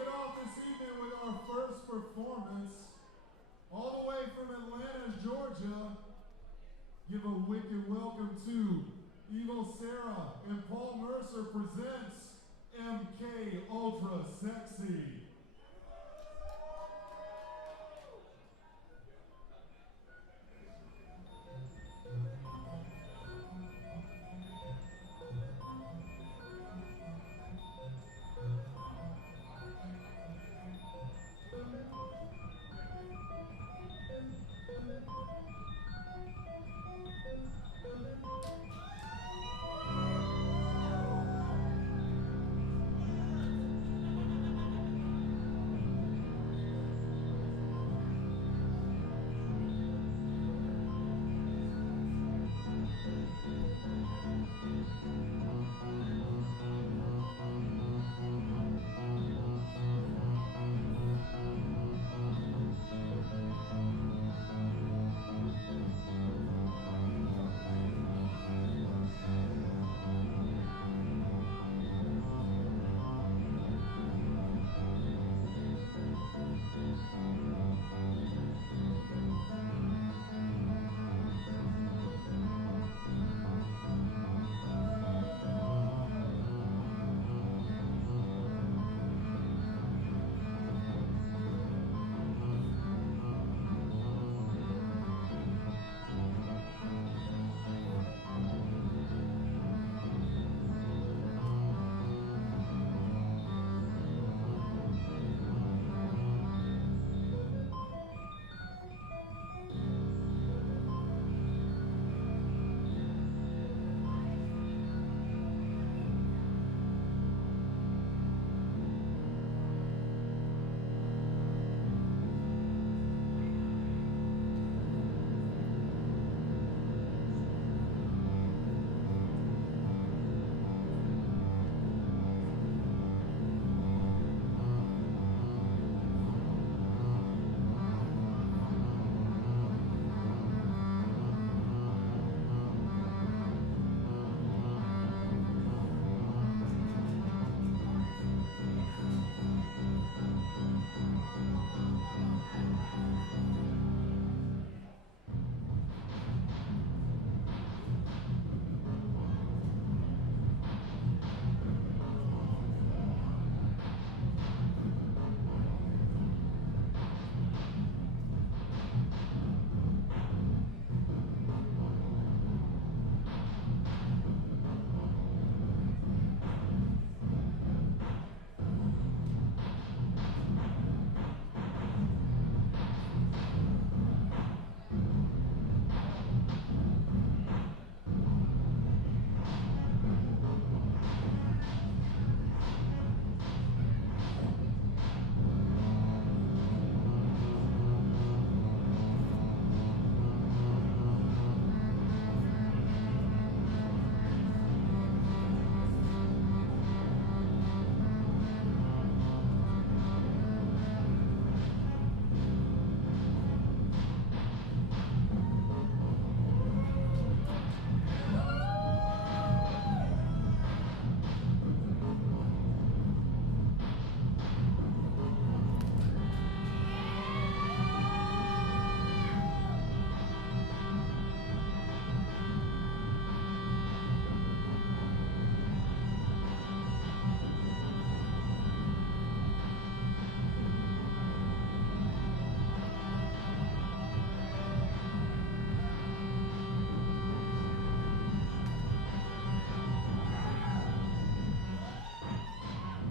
it off this evening with our first performance. All the way from Atlanta, Georgia. Give a wicked welcome to Evil Sarah and Paul Mercer presents MK Ultra Sexy.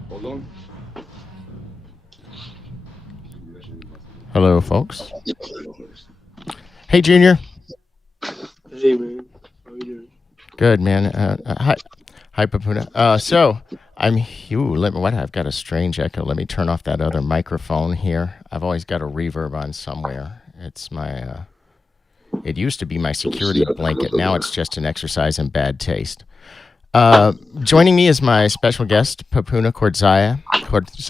Hold on. Hello, folks. Hey, Junior. Hey, man. How you doing? Good, man. Hi, Papuna. So I'm. I've got a strange echo. Let me turn off that other microphone here. I've always got a reverb on somewhere. It's my. It used to be my security blanket. Now it's just an exercise in bad taste. Joining me is my special guest, Papuna Kordzaia.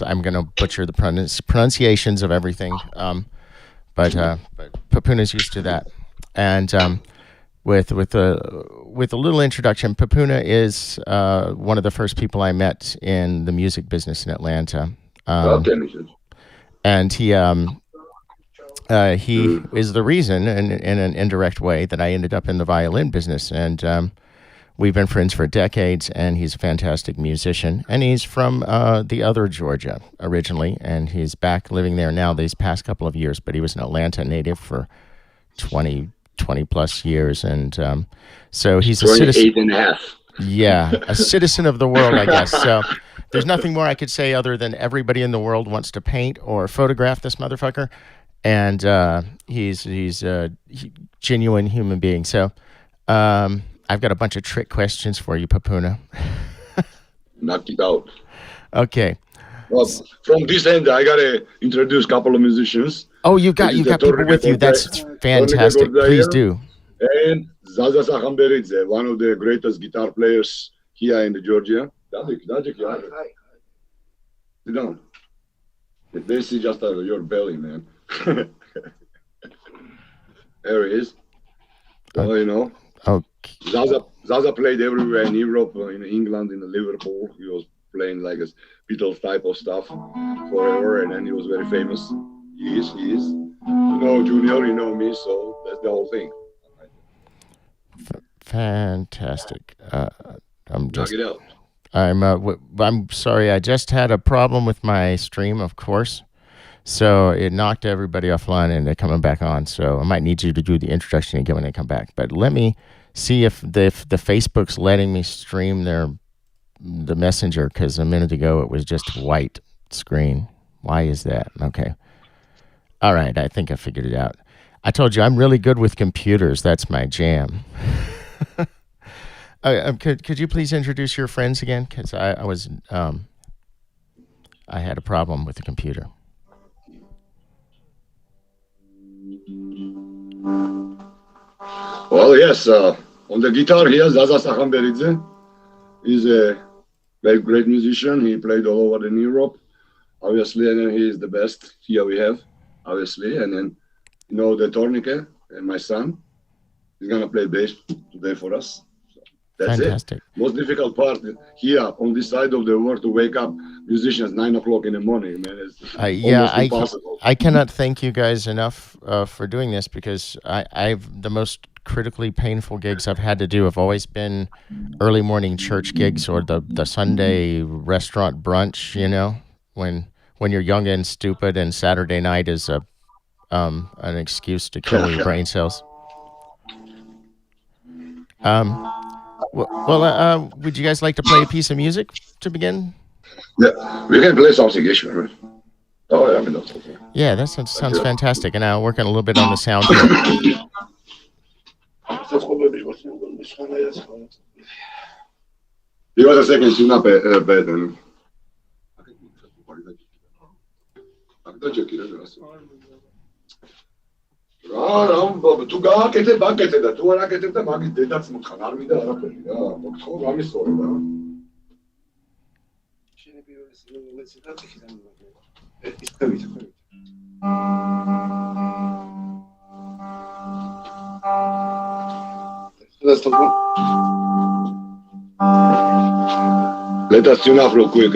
I'm going to butcher the pronunciations of everything, but Papuna's used to that. And with a little introduction, Papuna is one of the first people I met in the music business in Atlanta. Okay, Michel. And he is the reason, in an indirect way, that I ended up in the violin business. And we've been friends for decades, and he's a fantastic musician. And he's from the other Georgia originally, and he's back living there now these past couple of years, but he was an Atlanta native for 20 plus years. And so he's a citizen. 28 and a half. Yeah, a citizen of the world, I guess. So there's nothing more I could say other than everybody in the world wants to paint or photograph this motherfucker. And he's a genuine human being. So I've got a bunch of trick questions for you, Papuna. Knock it out. Okay. Well, from this end, I gotta introduce a couple of musicians. Oh, you've got people with you. That's fantastic. Please do. And Zaza Sakhamberidze, one of the greatest guitar players here in Georgia. Sit down. They see just your belly, man. There he is. So, you know. Okay. Zaza played everywhere in Europe, in England, in Liverpool. He was playing like a Beatles type of stuff forever, and then he was very famous. He is. You know Junior, you know me, so that's the whole thing. Fantastic. Knock it out. I'm sorry. I just had a problem with my stream, of course. So it knocked everybody offline, and they're coming back on. So I might need you to do the introduction again when they come back. But let me see if the Facebook's letting me stream the messenger, because a minute ago it was just white screen. Why is that? Okay. All right. I think I figured it out. I told you I'm really good with computers. That's my jam. Could you please introduce your friends again? Because I had a problem with the computer. Well, yes. On the guitar here, Zaza Sakhamberidze is a very great musician. He played all over in Europe, obviously, and then he is the best here we have, obviously. And then, you know, the Tornike and my son, he's gonna play bass today for us. That's fantastic. It. Most difficult part here on this side of the world to wake up musicians 9 o'clock in the morning, man. It's almost impossible. I cannot thank you guys enough for doing this, because I've the most critically painful gigs I've had to do have always been early morning church gigs or the Sunday restaurant brunch. You know, when you're young and stupid, and Saturday night is an excuse to kill your brain cells. Well, would you guys like to play a piece of music to begin? Yeah, we can play something, right? Oh, yeah, I mean, yeah, that sounds fantastic. And I'm working a little bit on the sound here. Give us a second, tune up a bit. And... Tu găkete bakete da tu arakete da magis dedați măcar ar mi da arapeli da măcar am istorie da Cine pe le citați și da iscăviți Let us tune up real quick.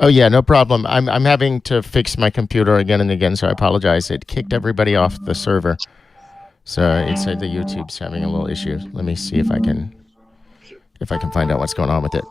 Oh yeah, no problem. I'm having to fix my computer again and again, so I apologize. It kicked everybody off the server, so it said the YouTube's having a little issue. Let me see if I can find out what's going on with it.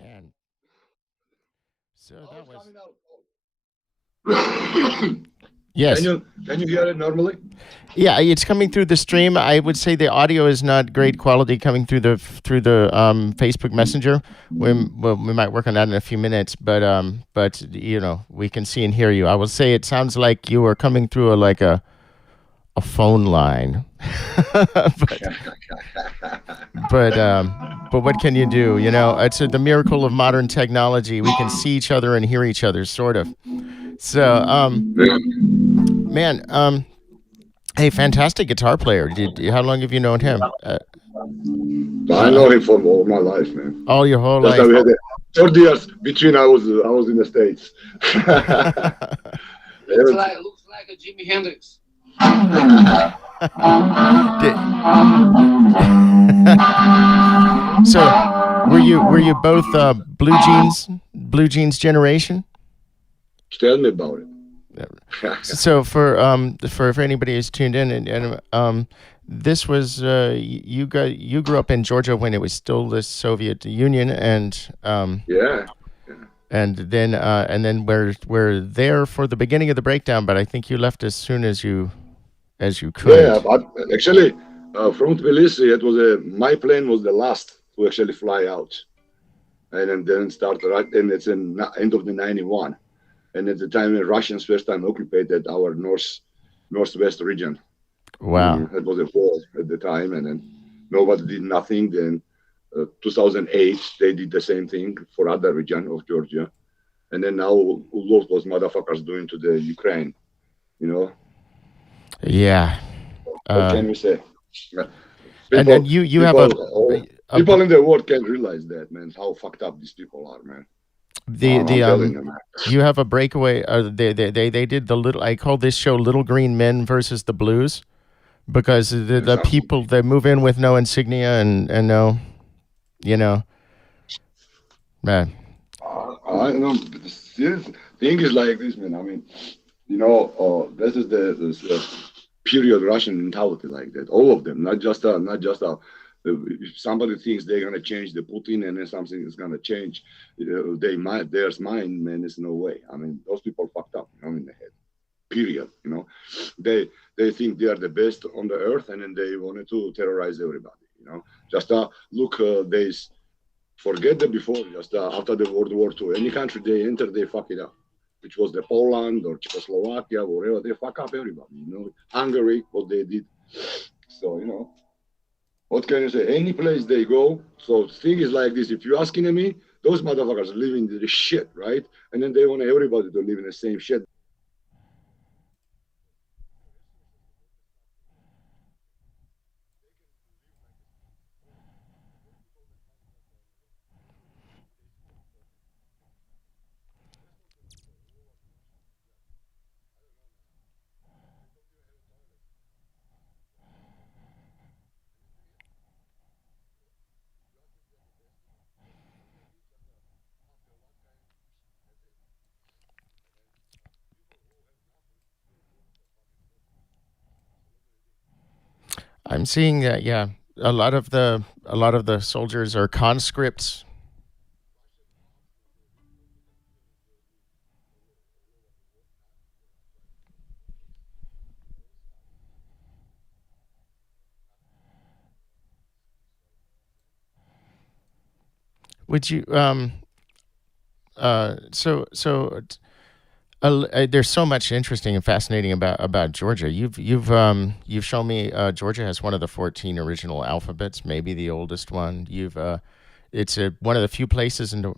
And so that was. Yes. Can you hear it normally? Yeah, it's coming through the stream. I would say the audio is not great quality coming through the Facebook Messenger. We might work on that in a few minutes, but you know, we can see and hear you. I will say it sounds like you are coming through a phone line. but what can you do? You know, it's the miracle of modern technology. We can see each other and hear each other, sort of. So, man, hey, fantastic guitar player. How long have you known him? I know him for all my life, man. All your whole That's life. We had 30 years between I was in the States. Looks like a Jimi Hendrix. So, were you both blue jeans generation? Tell me about it. So for anybody who's tuned in, and this was you grew up in Georgia when it was still the Soviet Union, and yeah. and then we're there for the beginning of the breakdown, but I think you left as soon as you could. Yeah, but actually, from Tbilisi, it was my plane was the last to actually fly out, and then start right. And it's in end of the '91. And at the time, the Russians first time occupied our northwest region. Wow. It was a war at the time, and then nobody did nothing. Then 2008, they did the same thing for other region of Georgia. And then now, what those motherfuckers doing to the Ukraine, you know? Yeah. What can we say? People, and you have people in the world can't realize that, man, how fucked up these people are, man. You have a breakaway. They did the little. I call this show "Little Green Men versus the Blues," because the people they move in with no insignia and no, you know, man. I don't know. But the serious thing is like this, man. I mean, this is the period Russian mentality like that. All of them, not just if somebody thinks they're gonna change the Putin and then something is gonna change, there's mind, man. There's no way. I mean, those people fucked up, in the head. Period. They think they are the best on the earth, and then they wanted to terrorize everybody. Just look, they forget the before, just after the World War II, any country they enter, they fuck it up. Which was the Poland or Czechoslovakia, whatever, they fuck up everybody. Hungary, what they did. So what can you say? Any place they go. So thing is like this: if you're asking me, those motherfuckers live in the shit, right? And then they want everybody to live in the same shit. I'm seeing that. Yeah, a lot of the soldiers are conscripts. Would you there's so much interesting and fascinating about Georgia. You've shown me Georgia has one of the 14 original alphabets, maybe the oldest one. It's one of the few places in the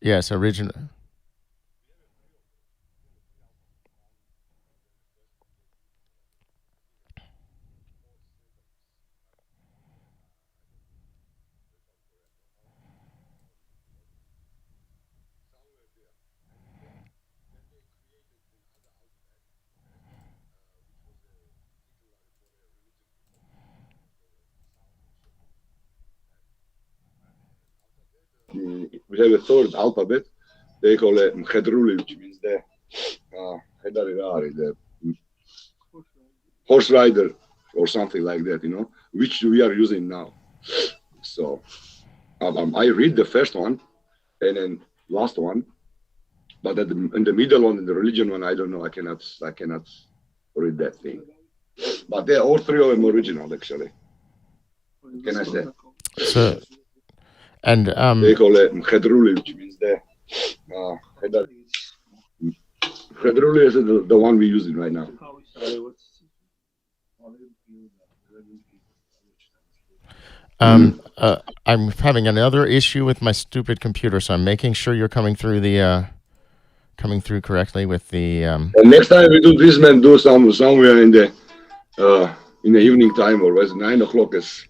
yes original. We have a third alphabet. They call it Mkhedruli, which means the the horse rider or something like that, which we are using now. So I read the first one and then last one, but in the middle one, in the religion one, I don't know. I cannot read that thing. But they're all three of them original, actually. Can I say? So and They call it Mkhedruli, which means the Mkhedruli is the one we're using right now. I'm having another issue with my stupid computer, so I'm making sure you're coming through correctly with the And next time we do this, man, do somewhere in the evening time or was 9 o'clock is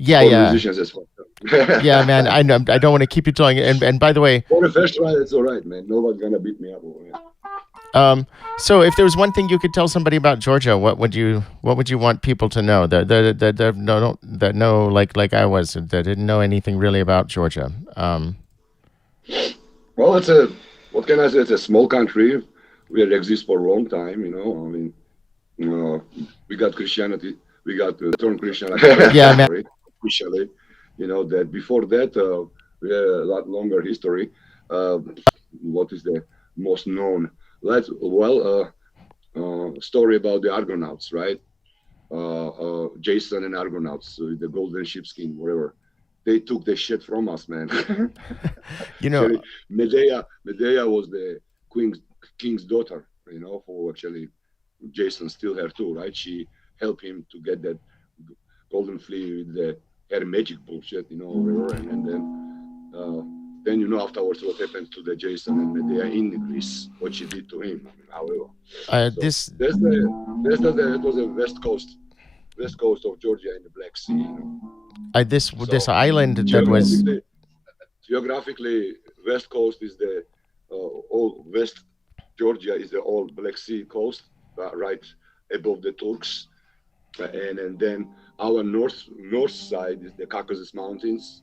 yeah, for yeah. musicians as well. Yeah, man. I know. I don't want to keep you talking. And by the way, For the first try, it's all right, man. Nobody's gonna beat me up over here. so if there was one thing you could tell somebody about Georgia, what would you want people to know that know like I was that didn't know anything really about Georgia? Well, what can I say? It's a small country. We have existed for a long time, I mean, we got Christianity, we got turn Christian Yeah, man. officially. That before that we had a lot longer history. Uh, what is the most known? Story about the Argonauts, right? Jason and Argonauts, the golden sheepskin, whatever. They took the shit from us, man. You know, Actually, Medea was the king's daughter. For actually Jason still her too, right? She helped him to get that golden flea with the her magic bullshit, whatever. And then afterwards what happened to the Jason and Medea in Greece, what she did to him. However, so this that was the west coast of Georgia in the Black Sea. this So island that was geographically, West Coast is the all West Georgia is the old Black Sea coast, right above the Turks, and then our north side is the Caucasus Mountains,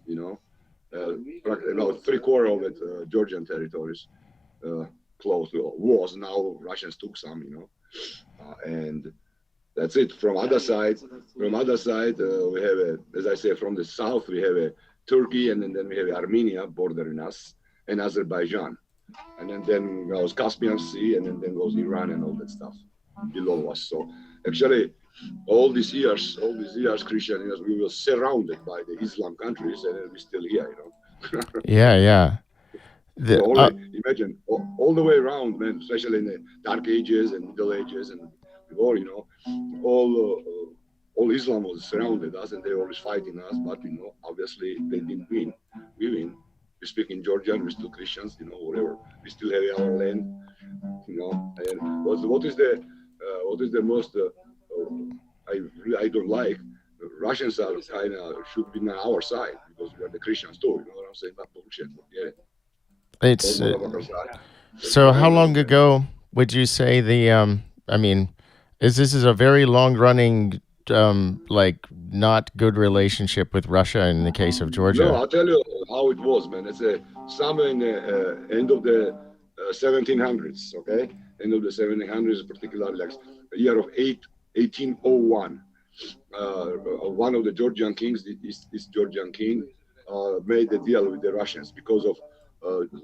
about 3/4 of it Georgian territories, close to was. Now Russians took some, and that's it. From other side, we have as I say, from the south we have Turkey, and then we have Armenia bordering us, and Azerbaijan, and then goes Caspian Sea, and then goes Iran and all that stuff below us. So actually, all these years, Christian years, we were surrounded by the Islam countries, and we're still here, Yeah. Imagine all the way around, man, especially in the Dark Ages and Middle Ages and before, all Islam was surrounded us, and they were always fighting us. But obviously they didn't win. We win. We speak in Georgian. We're still Christians. Whatever. We still have our land. And what is the most I don't like? The Russians are kind of should be on our side because we are the Christians too. You know what I'm saying? But bullshit. Forget it. It's so. How long ago would you say the? I mean, this is a very long running, like not good relationship with Russia in the case of Georgia? No, I'll tell you how it was, man. It's somewhere in the end of the 1700s. Okay, end of the 1700s, particularly like the year of 1801. One of the Georgian kings, this Georgian king, made a deal with the Russians because of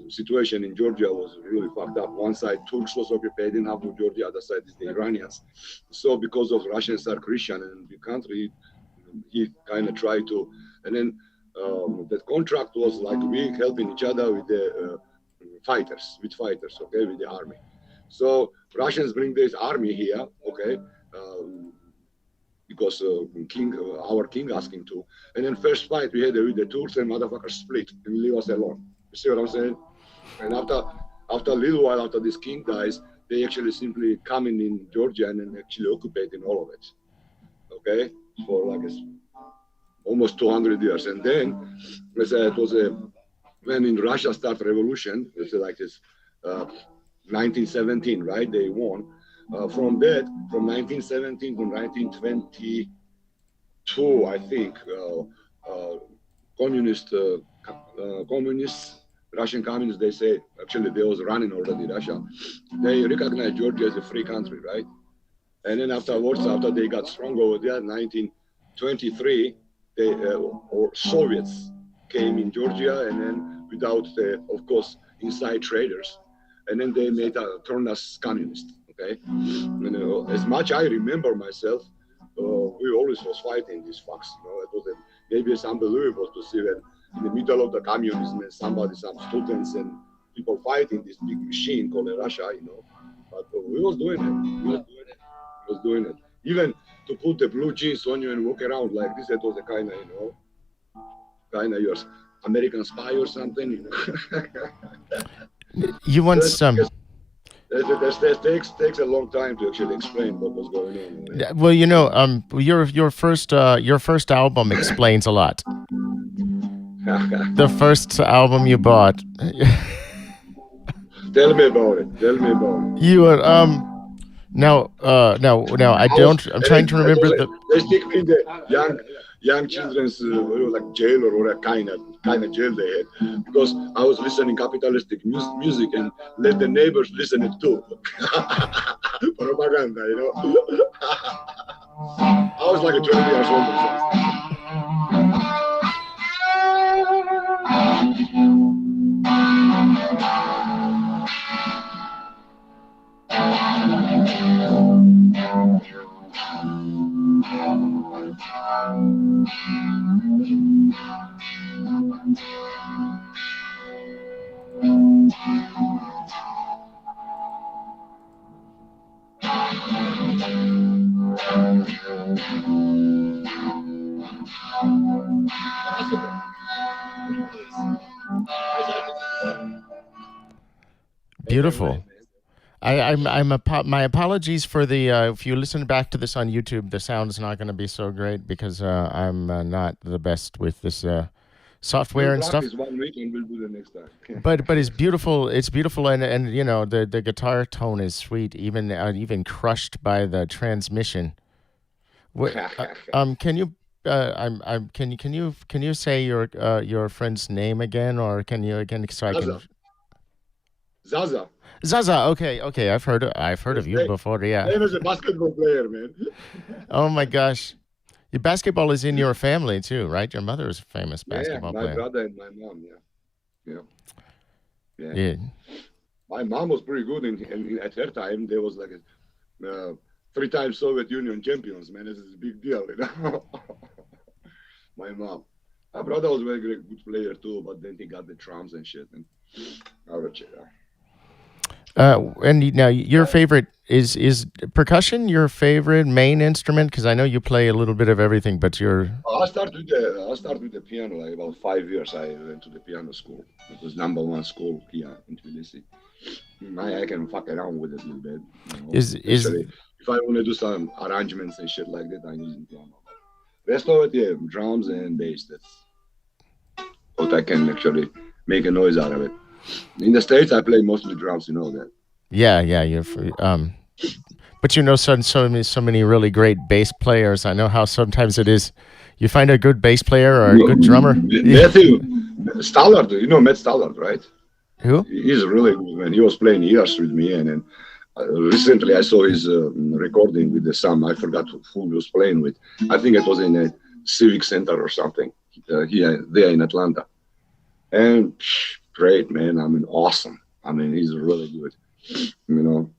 situation in Georgia was really fucked up. One side Turks was occupied half of Georgia, other side is the Iranians. So because of Russians are Christian in the country, he kind of tried to, and then that contract was like we helping each other with the fighters, okay, with the army. So Russians bring this army here, okay, because our king asking to, and then first fight we had with the Turks, and motherfuckers split and leave us alone. You see what I'm saying? And after a little while, after this king dies, they actually simply come in Georgia and actually occupating all of it. Okay, for like almost 200 years, and then it was when in Russia started revolution. It's like this 1917, right? They won. From 1917 to 1922, I think, communists, Russian communists, they say, actually they was running already Russia. They recognized Georgia as a free country, right? And then afterwards, after they got strong over there, 1923, or Soviets came in Georgia, and then without, of course, inside traders, and then they turned us communist. Okay, and, as much I remember myself, we always was fighting these fucks. It was maybe it's unbelievable to see that in the middle of the communism, and some students and people fighting this big machine called Russia. But we was doing it. Even to put the blue jeans on you and walk around like this, that was a kind of your American spy or something. You once That takes a long time to actually explain what was going on. Well, your first album explains a lot. The first album you bought. Tell me about it. You were now I don't. I'm trying to remember the. They stick me in the young children's like jail or a kind of jail they had, because I was listening capitalistic music and let the neighbors listen it too. Propaganda, I was like a 20 years old. Beautiful. My apologies for the if you listen back to this on YouTube, the sound is not going to be so great because I'm not the best with this software and stuff. One week and we'll do the next time. But it's beautiful. It's beautiful, and the guitar tone is sweet, even crushed by the transmission. Can you Can you say your friend's name again, or can you again so I can? Zaza. Zaza. Zaza. Okay. I've heard of His you before. Yeah. name is a basketball player, man. Oh my gosh. Your basketball is in your family too, right? Your mother is a famous Yeah, basketball my player. brother and my mom. Yeah, yeah. Yeah. My mom was pretty good, at her time there was like a 3 times Soviet Union champions. Man, this is a big deal, you know. My mom. My brother was a very great, good player too, but then he got the trumps and shit. And I would say, Now your favorite is percussion your favorite main instrument? Because I know you play a little bit of everything, but you're I started with the piano. Like about 5 years, I went to the piano school. It was #1 school here in Tbilisi. I can fuck around with it a little bit. You know. is Actually, if I want to do some arrangements and shit like that, I'm using piano. Rest of it, yeah, drums and bass. That's what I can actually make a noise out of it. In the States, I play mostly drums. You know that. yeah, but you know so many really great bass players. I know how sometimes it is. You find a good bass player or a good drummer. Matthew Stallard, you know Matt Stallard, right? Who? He's really good, man. He was playing years with me, and then recently I saw his recording with the son. I forgot who he was playing with. I think it was in a civic center or something here there in Atlanta. And great, man. I mean, awesome. I mean, he's really good. You know,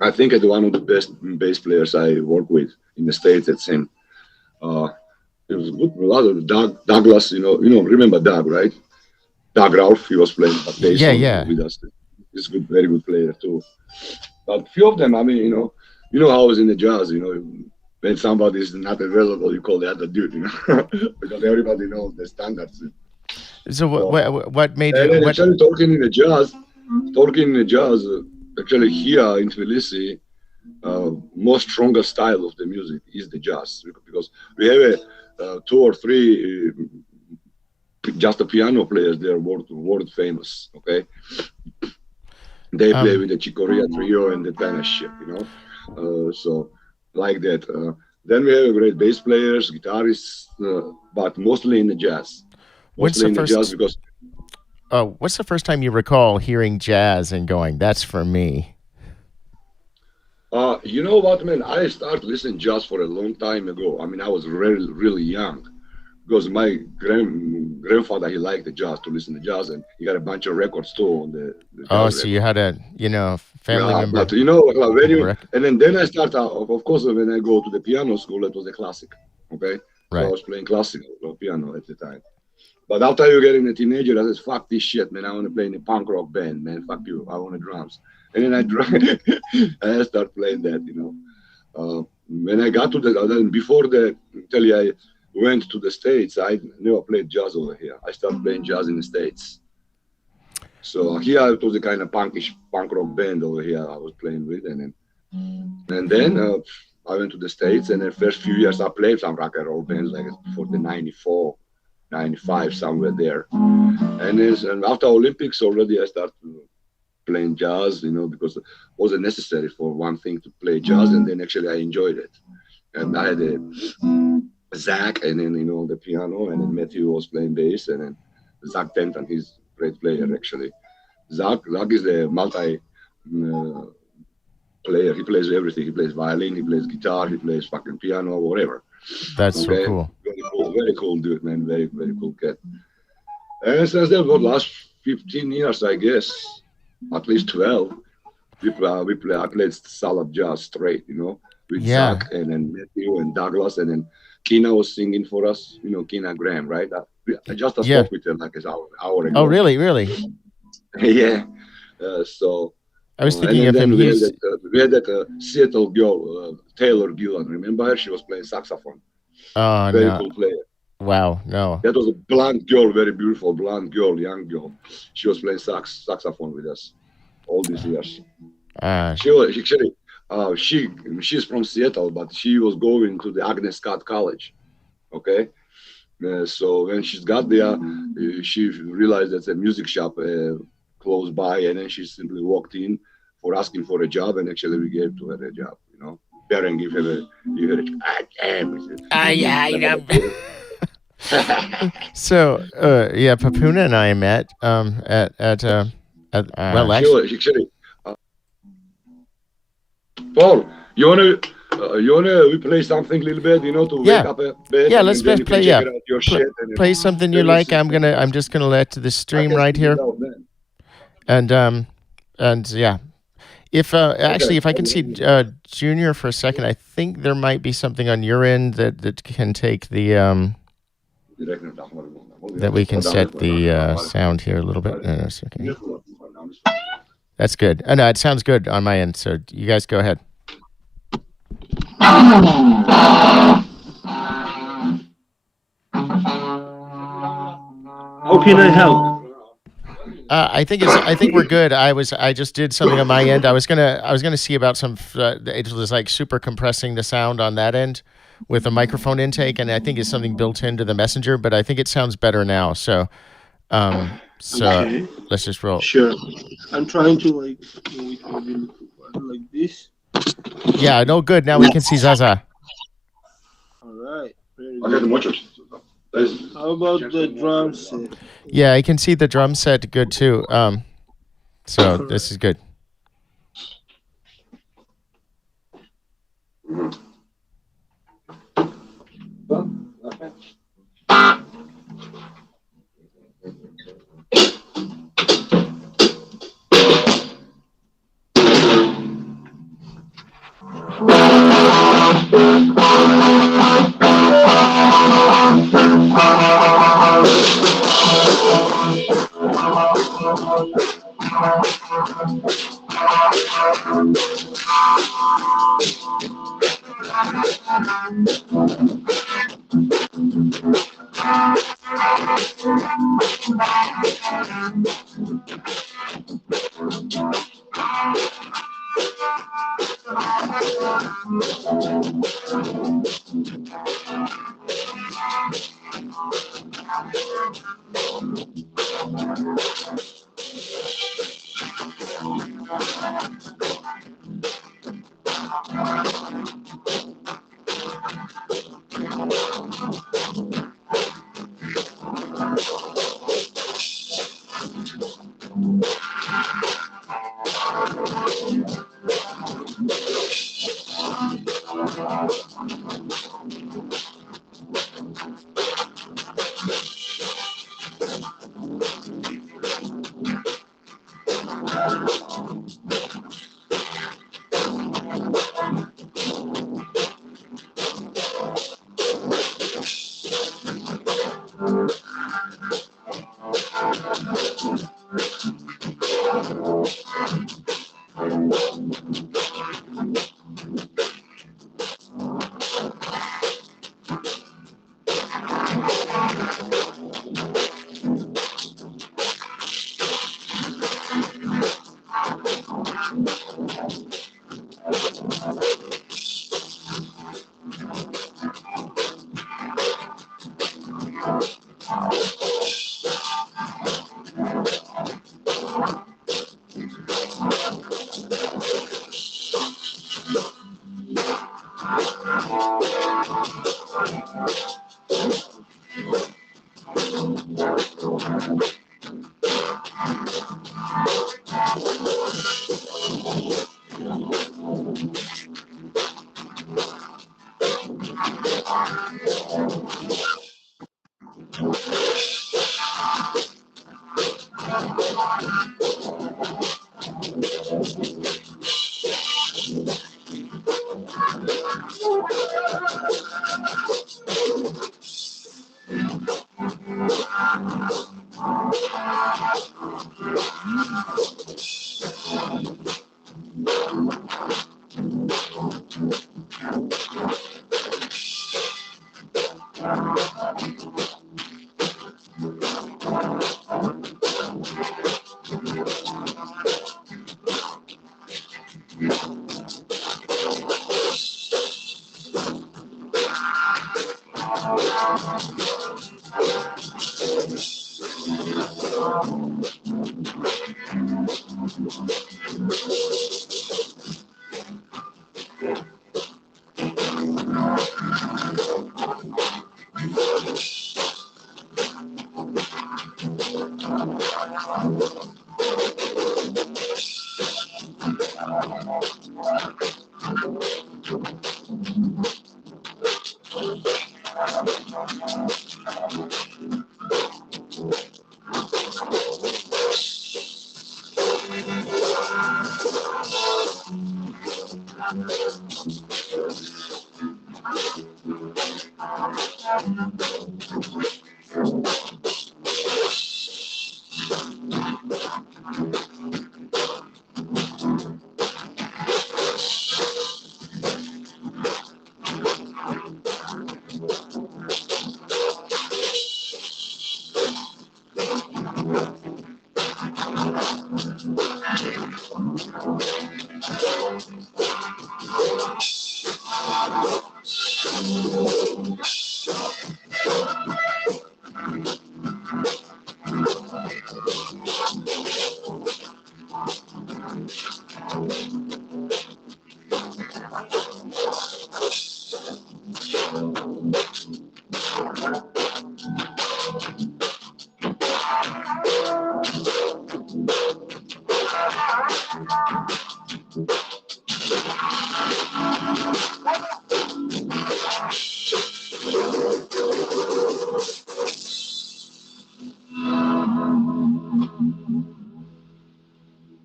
I think it's one of the best bass players I work with in the States. It's him. Uh, it was good. A lot of Douglas. Remember Doug, right? Doug Ralph. He was playing bass Yeah. with us. He's a good, very good player too. But few of them, I mean, how it's in the jazz. When somebody is not available, you call the other dude. Because everybody knows the standards. So what made And you then what? actually talking in the jazz, actually here in Tbilisi, most stronger style of the music is the jazz because we have two or three just the piano players. They are world famous. Okay, they play Um, with the Chicoria trio and that kind of shit. So like that. Then we have great bass players, guitarists, but mostly in the jazz. when's Mostly the in the jazz first? because What's the first time you recall hearing jazz and going, "That's for me"? you know what, man? I started listening jazz for a long time ago. I mean, I was really, really young because my grandfather he liked the jazz to listen to jazz, and he got a bunch of records too on the Oh, jazz so you record. had a family Yeah, member but like, when with a you record, and then I start out. Of course, when I go to the piano school, it was a classic. Okay, so I right? was playing classical piano at the time. But after you get in a teenager, I says, fuck this shit, man. I want to play in a punk rock band, man. Fuck you. I want the drums. And then I start playing that. When I got to then before until I went to the States, I never played jazz over here. I started playing jazz in the States. So here it was a kind of punkish punk rock band over here I was playing with. And then I went to the States, and the first few years I played some rock and roll bands like for the 94, 95, somewhere there. And after Olympics already I started playing jazz, because it wasn't necessary for one thing to play jazz, and then actually I enjoyed it. And I had Zach, and then the piano, and then Matthew was playing bass, and then Zach Denton, he's a great player actually. Zach is a multi uh, player. He plays everything. He plays violin, he plays guitar, he plays fucking piano, whatever. That's so Okay, cool. very cool dude, man. Very very cool cat. And since then, for the last 15 years, I guess, at least 12, I played solid jazz straight, with Yeah. Zach and then Matthew and Douglas, and then Kina was singing for us, Kina Graham, right? I just Yeah. spoke with her like an hour Oh, ago. really? Really? Yeah. So, I was and thinking of him. then He's we had that Seattle girl, Taylor Gillan. Remember her? She was playing saxophone. oh Very no. cool player. Wow, no. That was a blonde girl, very beautiful blonde girl, young girl. She was playing saxophone with us all these years. Uh, She was actually she's from Seattle, but she was going to the Agnes Scott College. Okay, so when she's got there, she realized there's a music shop close by, and then she simply walked in for asking for a job, and actually we gave to her a job. Bering, you hear it. So, yeah, Papuna and I met well, actually, Actually, Paul, you wanna we play something a little bit, to wake up a bit, yeah. and Let's then you play. can check Yeah, it out your shit and play something you then we'll like. see. I'm just gonna let the stream right here, and yeah. If actually, if I can see Junior for a second, I think there might be something on your end that can take the that we can set the sound here a little bit. Okay. That's good. No, it sounds good on my end. So you guys go ahead. How can I help? I think we're good. I just did something on my end. I was gonna see about some. It was like super compressing the sound on that end with a microphone intake, and I think it's something built into the messenger. But I think it sounds better now. So, Okay. let's just roll. Sure. I'm trying to like this. Yeah, no, good. Now we can see Zaza. All right. Very I got good. watch it. How about the drum set? Yeah, I can see the drum set good too. So this is good.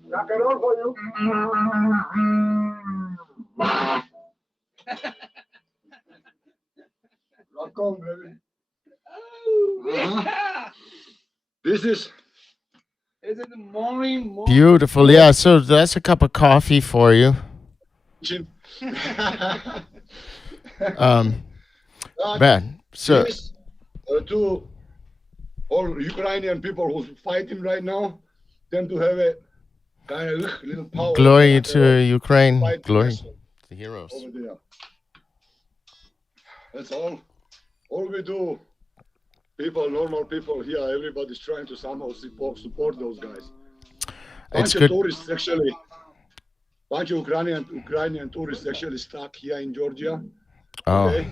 Rock and roll for you. Rock on, baby. This is Is it the morning? Beautiful. Yeah. So that's a cup of coffee for you. chip. Man. So This, to all Ukrainian people who's fighting right now, them to have a kind of little power. glory to Ukraine. Fight Glory vessel to the heroes. over there. That's all. All we do, people, normal people here, everybody's trying to somehow support those guys. It's Bunch of good. tourists actually, bunch of Ukrainian tourists actually stuck here in Georgia. Oh, Okay,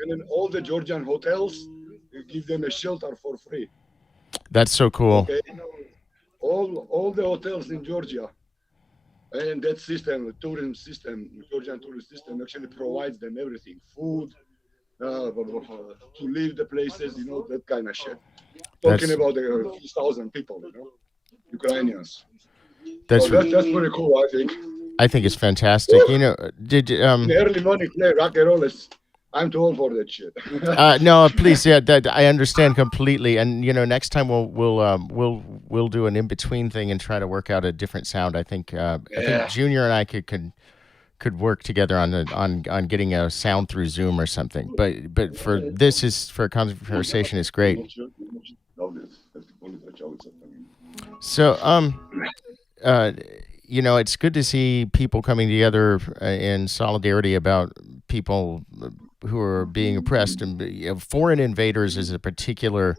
and in all the Georgian hotels, you give them a shelter for free. that's so cool. Okay, all the hotels in Georgia, and that system, the tourism system, Georgian tourist system, actually provides them everything: food, to leave the places, you know, that kind of shit. Talking That's- about the 1,000 people, you know, Ukrainians. That's So that's pretty cool, I think. I think it's fantastic. You know, did In the early morning play rock and roll is. I'm too old for that shit. no, please, yeah, that I understand completely. And you know, next time we'll do an in between thing and try to work out a different sound. I think Junior and I could work together on getting a sound through Zoom or something. But for this is for a conversation is great. So you know, it's good to see people coming together in solidarity about people who are being oppressed, and foreign invaders is a particular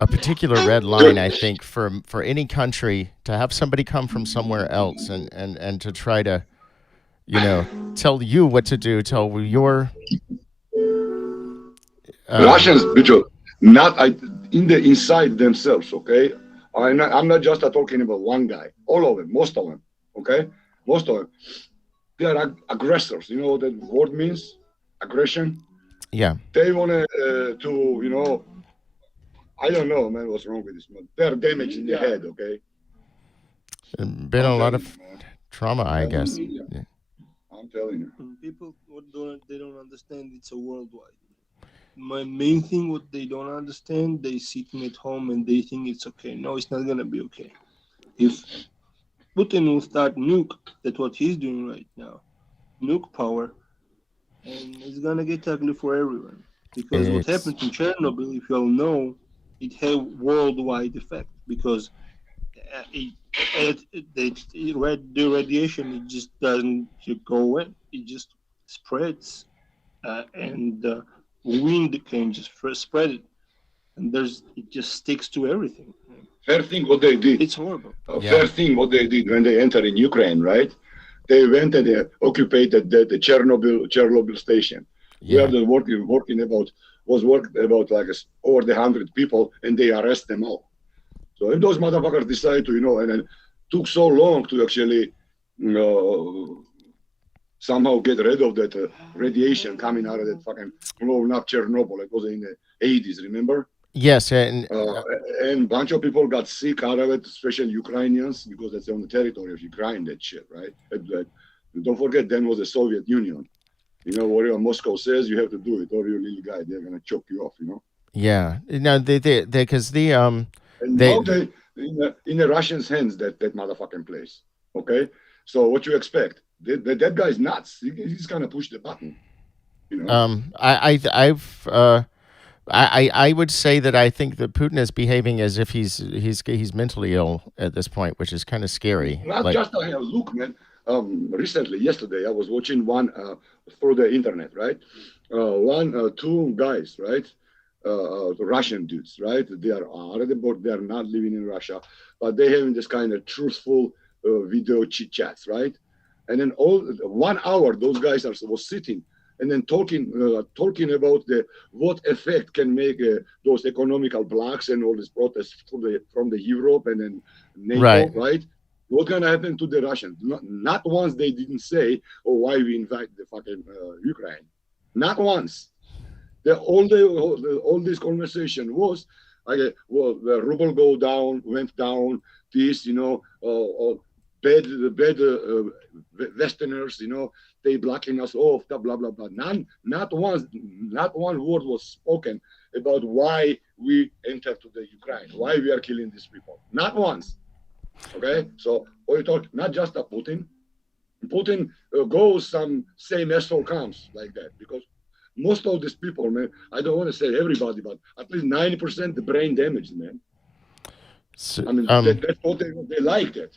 red line, I think, for any country to have somebody come from somewhere else and to try to, you know, tell you what to do, tell your Russians, Bicho, not inside themselves. Okay, I'm not just talking about one guy. All of them, most of them. Okay, most of them. They are aggressors. You know what that word means? Aggression. yeah. They want to, you know, I don't know, man, what's wrong with this man. They're damaged in the head, okay? Been a lot of trauma, I guess. Yeah. I'm telling you. People they don't understand it's a worldwide. My main thing, what they don't understand, they sitting at home and they think it's okay. No, it's not gonna be okay. If Putin will start nuke, that's what he's doing right now, nuke power, and it's gonna get ugly for everyone. Because what happened in Chernobyl, if you all know, it had worldwide effect because the radiation, it just doesn't go in, it just spreads, and wind can just spread it, and it just sticks to everything. First thing what they did. It's horrible. First thing what they did when they entered in Ukraine, right? They went and they occupied the Chernobyl station. Yeah. Where the working about like over 100 people, and they arrest them all. So if those motherfuckers decide to, and it took so long to actually, somehow get rid of that radiation coming out of that fucking, not Chernobyl. It was in the 80s, remember? Yes, and And a bunch of people got sick out of it, especially Ukrainians, because that's on the territory of Ukraine, that shit, right? Don't forget, then was the Soviet Union. Whatever Moscow says, you have to do it, or you're a little guy, they're going to choke you off, yeah, no, they because And they now they in the Russians' hands, that motherfucking place. Okay, so what you expect? That guy's nuts. He's gonna push the button. I would say that I think that Putin is behaving as if he's mentally ill at this point, which is kind of scary. Not just look, man. Recently, yesterday, I was watching one through the internet, right? Two guys, right? Russian dudes, right? They are already bored. They are not living in Russia, but they having this kind of truthful video chit chats, right? And then all 1 hour, those guys was sitting and then talking about what effect can make those economical blocks and all these protests from the Europe and then NATO, right? What's gonna happen to the Russians? Not once they didn't say, "Oh, why we invite the fucking Ukraine?" Not once. All this conversation was, the ruble went down. This, bad Westerners, they blocking us off. Blah blah blah. Not one word was spoken about why we entered to the Ukraine, why we are killing these people. Not once. Okay, so we talk not just a Putin. Putin goes some same asshole comes like that, because most of these people, man, I don't want to say everybody, but at least 90% the brain damage, man. So, that's what they like that.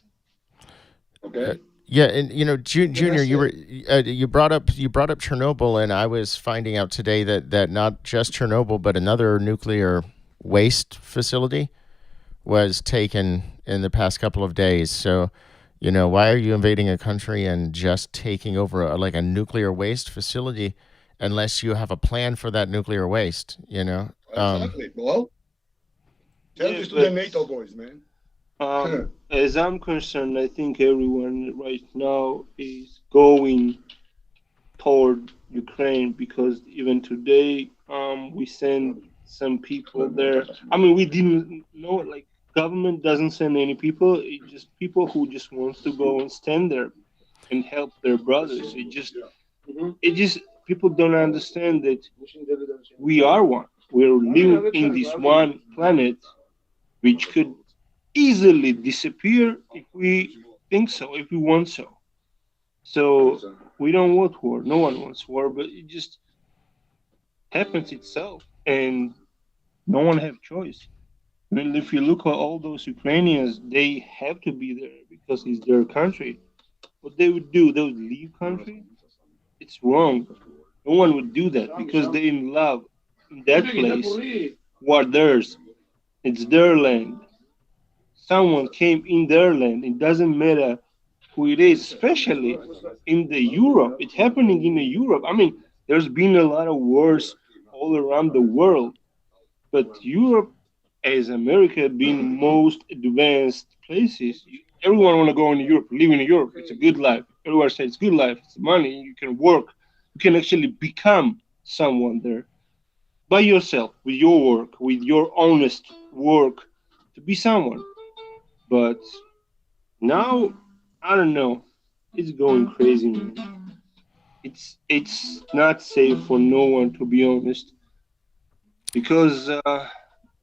Okay. Yeah, and Junior, you brought up Chernobyl, and I was finding out today that not just Chernobyl, but another nuclear waste facility was taken in the past couple of days. So, why are you invading a country and just taking over a nuclear waste facility unless you have a plan for that nuclear waste? Exactly. Well, tell this to the NATO boys, man. As I'm concerned, I think everyone right now is going toward Ukraine, because even today, we send some people there. I mean, we didn't know, government doesn't send any people. It's just people who just wants to go and stand there and help their brothers. It just people don't understand that we are one. We're living in this one planet, which could easily disappear if we think so, if we want so. So we don't want war. No one wants war, but it just happens itself, and no one have choice. I mean, if you look at all those Ukrainians, they have to be there because it's their country. What they would do, they would leave country. It's wrong. No one would do that because they in love in that place. What theirs? It's their land. Someone came in their land. It doesn't matter who it is, especially in the Europe. It's happening in the Europe. I mean, there's been a lot of wars all around the world, but Europe, as America being most advanced places, everyone want to go in Europe, live in Europe. It's a good life. Everyone says it's good life. It's money. You can work. You can actually become someone there by yourself, with your work, with your honest work, to be someone. But now, I don't know. It's going crazy, man. It's not safe for no one, to be honest, because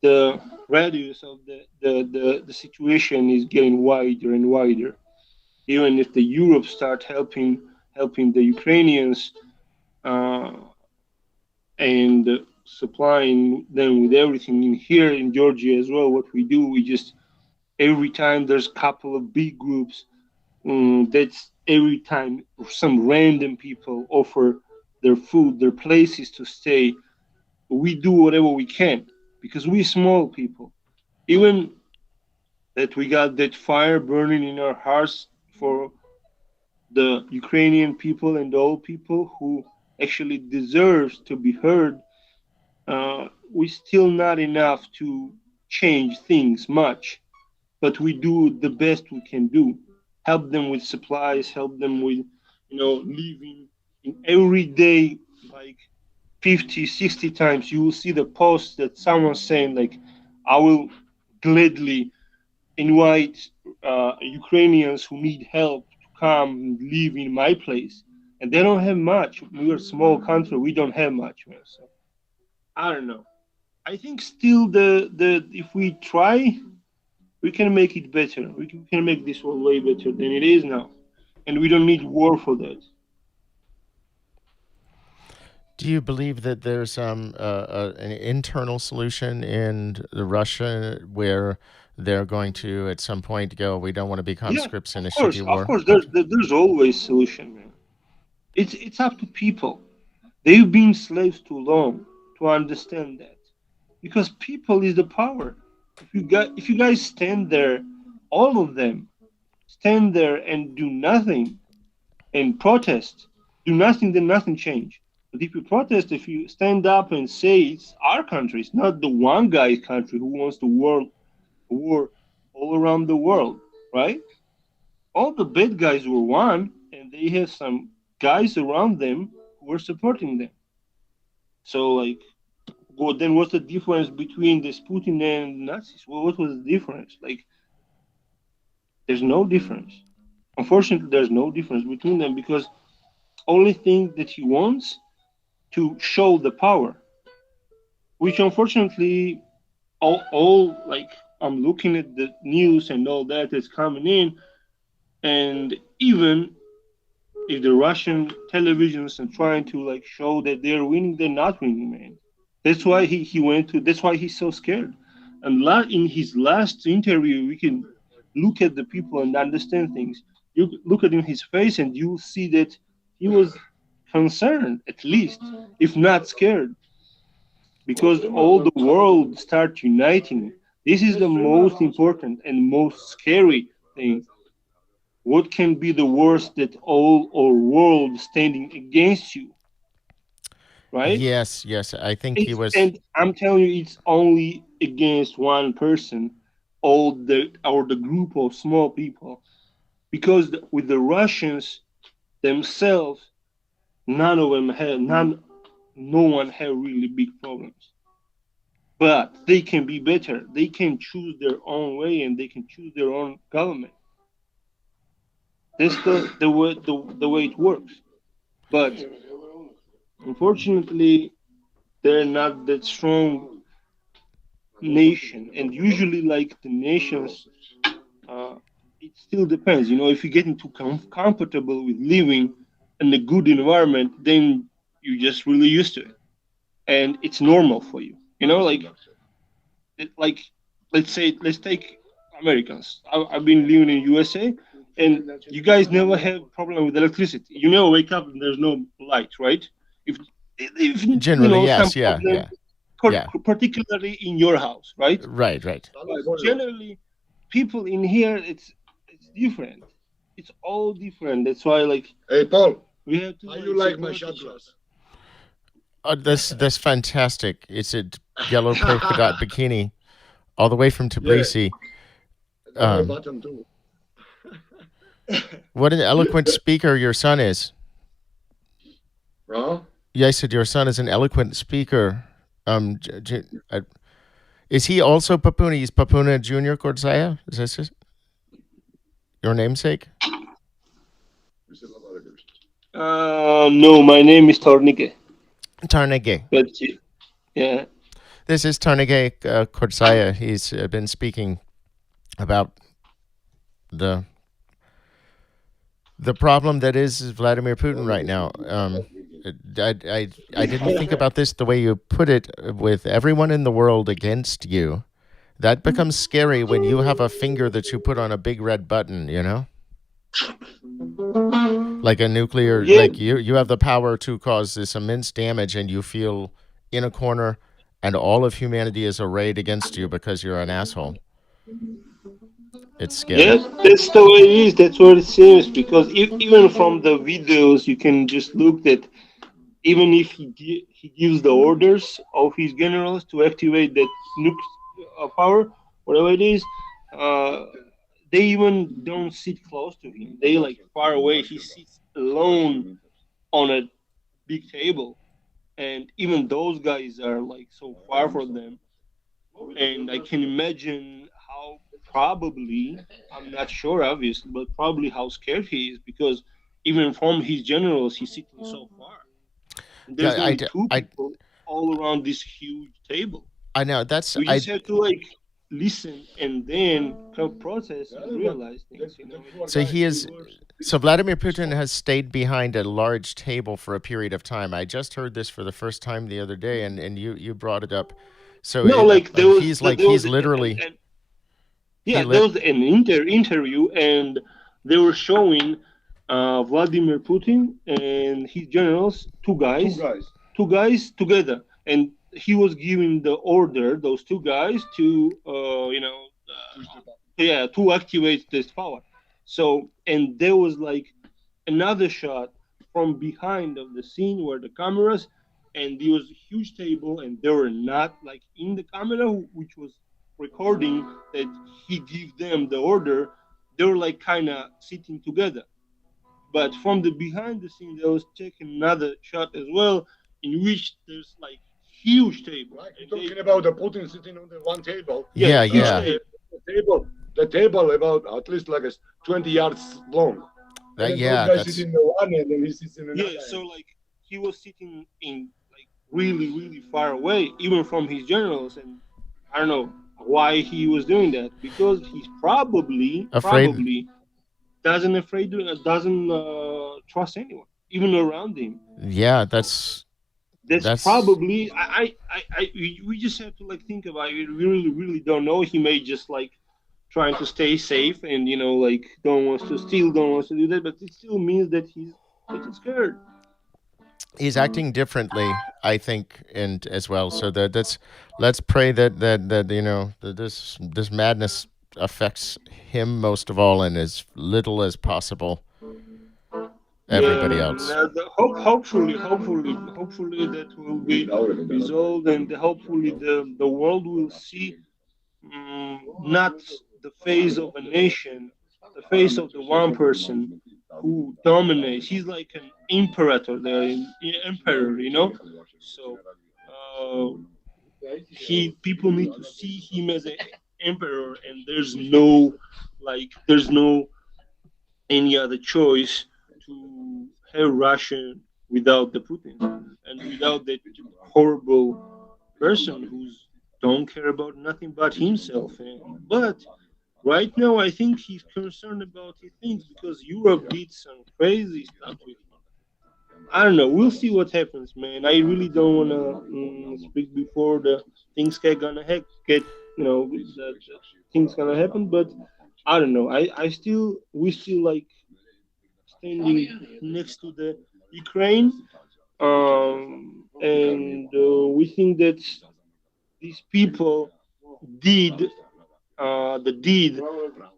the radius of the situation is getting wider and wider. Even if the Europe start helping the Ukrainians, uh, and supplying them with everything in here in Georgia as well, what we do, we just every time there's a couple of big groups, that's every time some random people offer their food, their places to stay, we do whatever we can because we small people. Even that we got that fire burning in our hearts for the Ukrainian people and all people who actually deserves to be heard, we still not enough to change things much. but we do the best we can do. Help them with supplies, help them with, living in every day, like 50, 60 times. You will see the post that someone's saying, like, I will gladly invite Ukrainians who need help to come and live in my place. And they don't have much. We're a small country. We don't have much, man. So I don't know. I think still the if we try, we can make it better. We can make this world way better than it is now, and we don't need war for that. Do you believe that there's an internal solution in Russia where they're going to at some point go, we don't want to become Yeah, scripts in a of shitty course, war? there's Okay. there's always solution, man. It's up to people. They've been slaves too long to understand that, because people is the power. If you guys stand there, all of them stand there and do nothing and protest, do nothing, then nothing change. But if you protest, if you stand up and say it's our country, it's not the one guy's country who wants to war all around the world, right? All the bad guys were one, and they have some guys around them who are supporting them. So, like, then what's the difference between this Putin and Nazis? Well, what was the difference? Like, there's no difference. Unfortunately, there's no difference between them, because only thing that he wants to show the power, which unfortunately, all like, I'm looking at the news and all that is coming in, and even if the Russian televisions are trying to like show that they're winning, they're not winning, man. That's why he went to. That's why he's so scared. And in his last interview, we can look at the people and understand things. You look at in his face, and you see that he was concerned, at least, if not scared, because all the world start uniting. This is the most important and most scary thing. What can be the worst that all our world standing against you, right? Yes, yes. I think he It's, was. and I'm telling you, it's only against one person, all the or the group of small people, because with the Russians themselves, none of them have none. No one have really big problems, but they can be better. They can choose their own way, and they can choose their own government. That's the way it works. But unfortunately, they're not that strong nation, and usually, like, the nations, uh, it still depends. If you get into comfortable with living in a good environment, then you're just really used to it, and it's normal for you. Like, let's take Americans. I've been living in USA, and you guys never have problem with electricity. You never wake up and there's no light, right? If Generally, some yes. Yeah, problem, yeah, yeah. particularly in your house, right? Right, right. But generally, people in here, it's different. It's all different. That's why, like, Hey, Paul, we have to how like you like my support shot each other. glass? That's fantastic. It's a yellow polka dot bikini, all the way from Tbilisi. It's on the Um, bottom too. what an eloquent speaker your son is. Huh? Yeah, I said your son is an eloquent speaker. Is he also Papuna? He's Papuna Junior Kordzaia? Is this your namesake? No, my name is Tornike. Tarnege. But yeah, This is Tarnege Kordzaia. He's been speaking about the problem that is Vladimir Putin right now. I didn't think about this the way you put it, with everyone in the world against you. That becomes scary when you have a finger that you put on a big red button, like a nuclear, yeah, like you have the power to cause this immense damage, and you feel in a corner and all of humanity is arrayed against you because you're an asshole. It's scary. yes, that's the way it is. That's what it seems. Because even from the videos, you can just look that even if he gives the orders of his generals to activate that nuke power, whatever it is, Uh, they even don't sit close to him. They like far away. He sits alone on a big table, and even those guys are like so far from them. And I can imagine how probably, I'm not sure obviously, but probably how scared he is because even from his generals, he's sitting so far. And there's Yeah, only two I people all around this huge table. I know that's We I. just have to like listen and then process and realize things. You know, So he is. So Vladimir Putin has stayed behind a large table for a period of time. I just heard this for the first time the other day, and you brought it up. So no, like he's there was he's literally an he yeah, there lit. was an interview, and they were showing Vladimir Putin and his generals, two guys together, and he was giving the order those two guys to yeah, to activate this power. So, and there was like another shot from behind of the scene where the cameras, and there was a huge table, and they were not like in the camera which was recording that he gave them the order. They were like kind of sitting together, but from the behind the scene, they was taking another shot as well, in which there's like huge table. Like you're talking about the Putin sitting on the one table. Yeah, Yeah, huge yeah. table. The table about at least like 20 yards long. And then those Yeah, guys that's sit in the one and then he sits in another. Yeah, so like he was sitting in like really, really far away, even from his generals, and I don't know why he was doing that because he's afraid. probably doesn't trust anyone, even around him. Yeah, That's that's probably we just have to like think about it. We really, really don't know. He may just like trying to stay safe and like don't wants to do that, but it still means that he's getting scared. he's acting differently, I think, and as well. So that's let's pray that that this madness affects him most of all and as little as possible Yeah, everybody man. else. Hopefully that will be resolved, and hopefully the world will see not the face of a nation, the face of the one person who dominates. He's like an imperator, the emperor, So he people need to see him as an emperor, and there's no any other choice to have Russia without the Putin and without that horrible person who's don't care about nothing but himself. But right now, I think he's concerned about his things because Europe did some crazy stuff with him. I don't know. We'll see what happens, man. I really don't wanna speak before the things get the things gonna happen. But I don't know. We still like standing next to the Ukraine, and we think that these people did the deed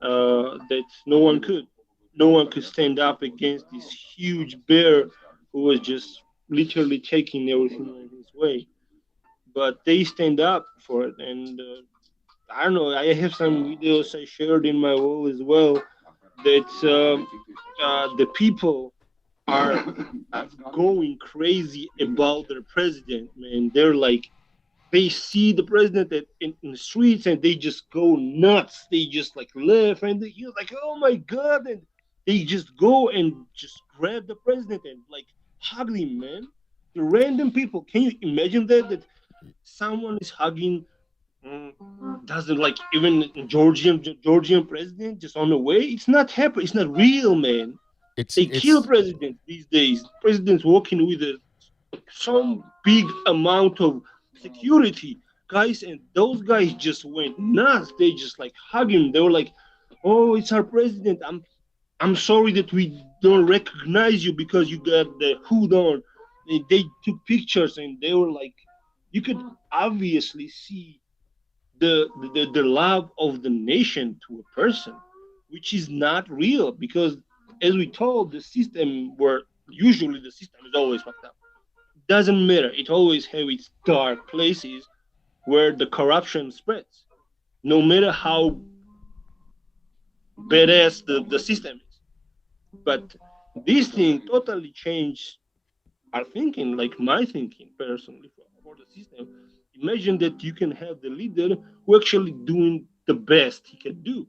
that no one could stand up against this huge bear who was just literally taking everything in his way. But they stand up for it, and I don't know. I have some videos I shared in my wall as well that the people are going crazy about their president, man. They're like, they see the president in the streets and they just go nuts. They just like laugh and you're like, oh my god, and they just go and just grab the president and like hug him, man. The random people, can you imagine that someone is hugging? Doesn't like even Georgian president just on the way. It's not happening. It's not real, man. They kill It's presidents these days. Presidents walking with some big amount of security, guys, and those guys just went nuts. They just like hug him. They were like, "Oh, it's our president. I'm sorry that we don't recognize you because you got the hood on." They took pictures and they were like, you could obviously see the love of the nation to a person, which is not real because, as we told, the system where usually the system is always fucked up. Doesn't matter. It always have its dark places where the corruption spreads. No matter how badass the system is. But this thing totally changed our thinking, like my thinking personally for the system. Imagine that you can have the leader who actually doing the best he can do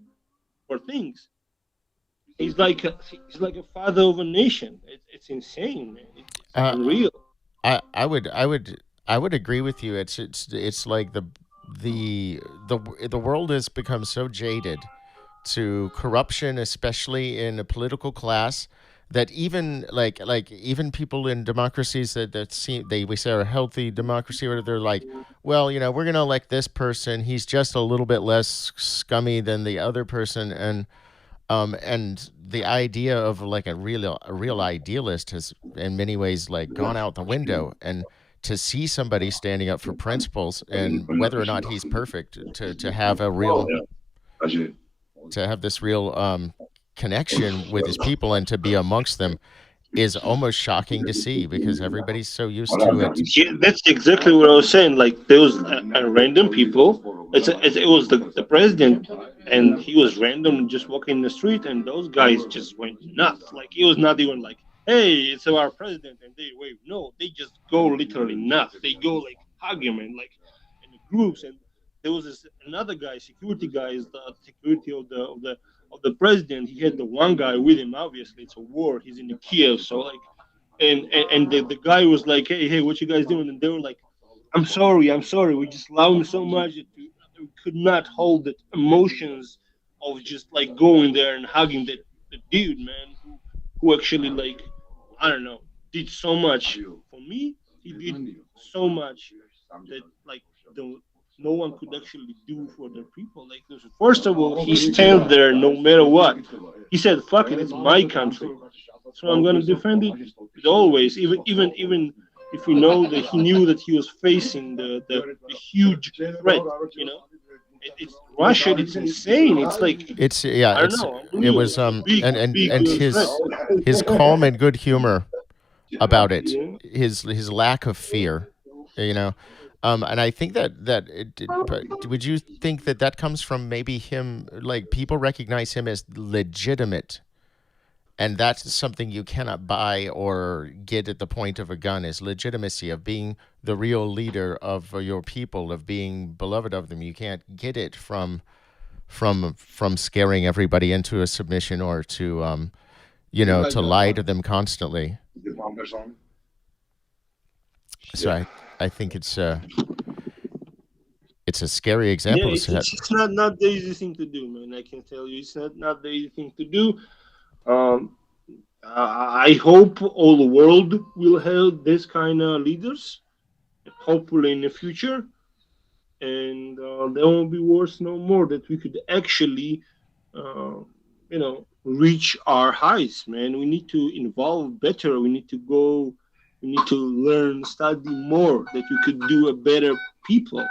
for things. He's like a father of a nation. It's insane, man. It's Uh, unreal. I would agree with you. It's like the world has become so jaded to corruption, especially in a political class, that even even people in democracies that seem they we say are a healthy democracy, where they're like, well, we're gonna elect this person. He's just a little bit less scummy than the other person, and the idea of like a real idealist has in many ways like gone out the window. And to see somebody standing up for principles, and whether or not he's perfect, to have a real to have this real connection with his people and to be amongst them is almost shocking to see, because everybody's so used to it. Yeah, that's exactly what I was saying. Like there was a random people. It was the president, and he was random just walking in the street, and those guys just went nuts. Like it was not even like, "Hey, it's our president," and they wave. No, they just go literally nuts. They go like hug him and like in the groups. And there was this another guy, security guy, is the security of the president. He had the one guy with him. Obviously, it's a war. He's in the Kiev, so like and the guy was like, hey, what you guys doing? And they were like, I'm sorry, we just love him so much that we could not hold the emotions of just like going there and hugging the dude, man, who actually like, I don't know, did so much for me. He did so much that like the no one could actually do for their people. Like, first of all, he stands there no matter what. He said, "Fuck it, it's my country, so I'm gonna defend it always." Even if we know that he knew that he was facing the huge threat, it's Russia. It's insane. It's like It's yeah, I don't it's know. it Unreal. was It's a big, and big and threat. his calm and good humor about it, Yeah. his lack of fear, you know. And I think but would you think that comes from maybe him, like people recognize him as legitimate, and that's something you cannot buy or get at the point of a gun, is legitimacy of being the real leader of your people, of being beloved of them. You can't get it from scaring everybody into a submission, or to lie to them constantly. So I think it's a scary Yeah, example to set. it's not the easy thing to do, man. I can tell you, it's not the easy thing to do. Um, I hope all the world will have this kind of leaders, hopefully in the future, and there won't be wars no more. That we could actually, uh, reach our heights, man. We need to involve better. We need to go. We need to learn, study more. That we could do a better people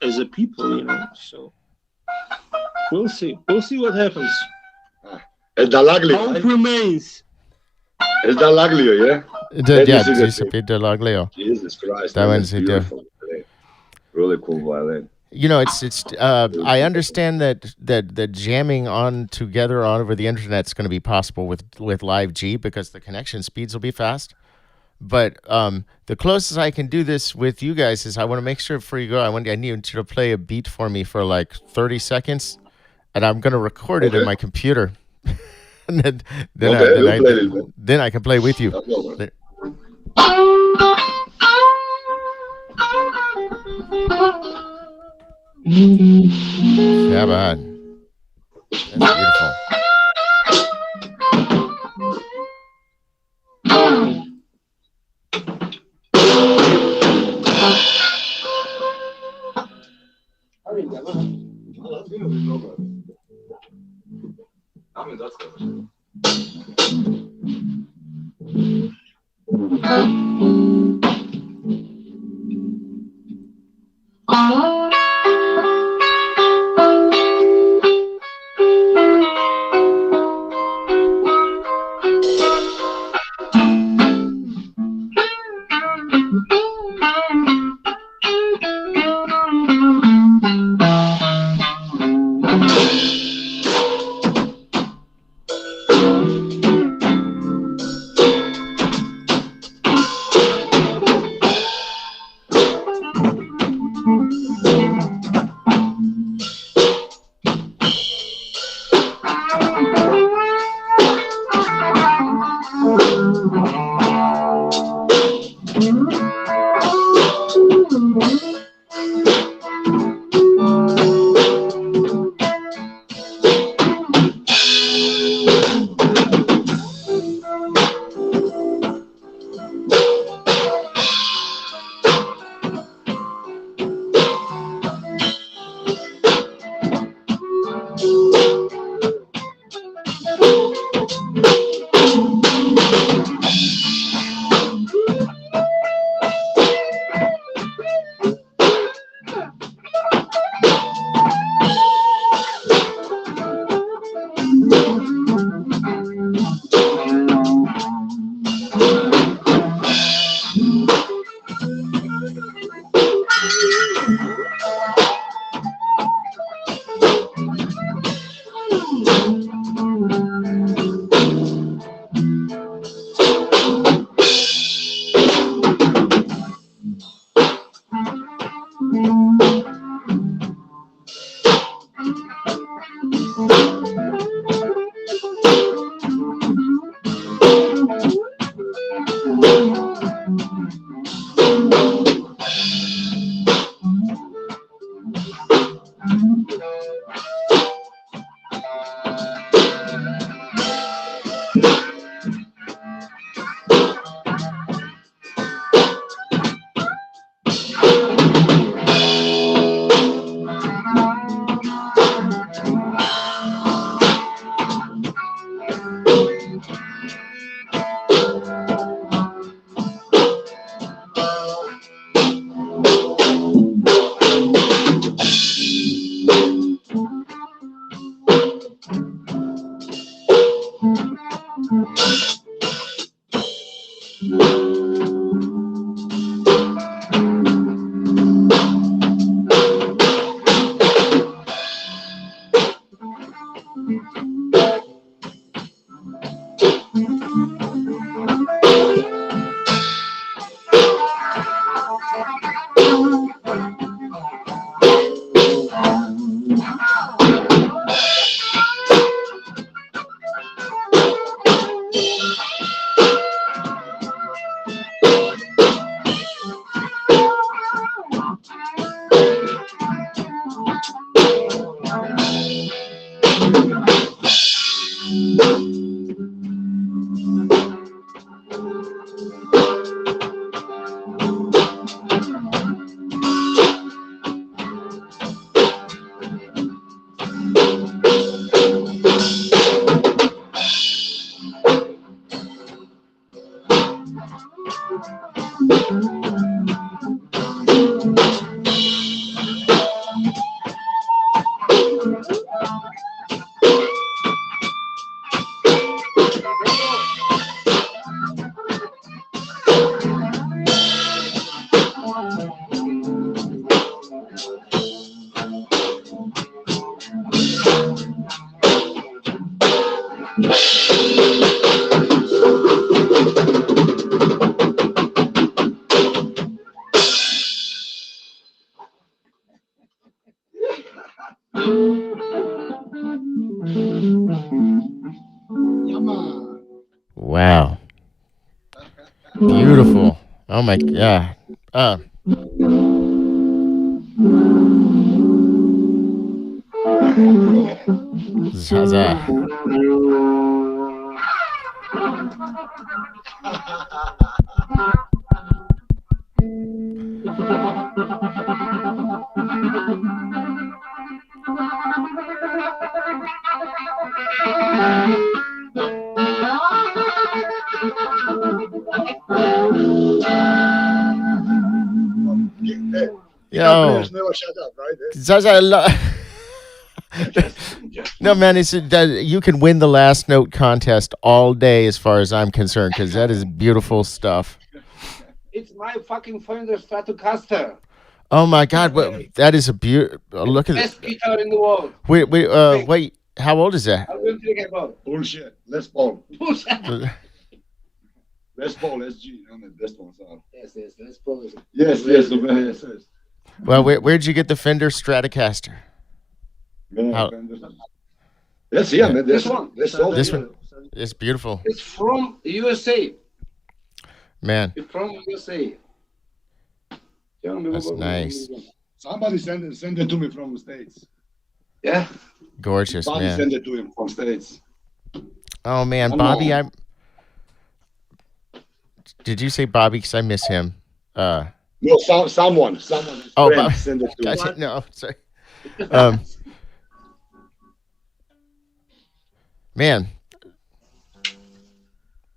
as a people. So we'll see. We'll see what happens. Es Dalaglio. Hope remains. Es Dalaglio, yeah? Yeah, This is a Giuseppe Delaglio. Jesus Christ. That man, one's it's it. beautiful. Really cool violin. It's I understand that jamming on together on over the internet is going to be possible with Live G, because the connection speeds will be fast. But the closest I can do this with you guys is, I want to make sure before you go, I need you to play a beat for me for like 30 seconds, and I'm going to record it in my computer. And We'll play it, man. then I can play with you. That's all, man. Yeah, man. That's beautiful. Wow. Beautiful. Oh my god. Zaza. Yo, Players never shut up, right? Zaza. No, man, it's that you can win the last note contest all day, as far as I'm concerned, because that is beautiful stuff. It's my fucking Fender Stratocaster. Oh my God, that is a beautiful. Look at Best it. guitar in the world. Wait. How old is that? I'm going to take about. Bullshit. Les Paul. Bullshit. Les Paul, SG. I'm the best one. So. Yes, let's pause. Yes. Well, where'd you get the Fender Stratocaster? Yeah, let's see, man. This one. This one. It's beautiful. It's from USA. Man. It's from USA. That's nice. Somebody send it to me from the States. Yeah. Gorgeous, Bobby man. send it to him from States. Oh man, Bobby, Did you say Bobby? Because I miss him. No, someone. Oh, Bobby send it to him. No, sorry. Man.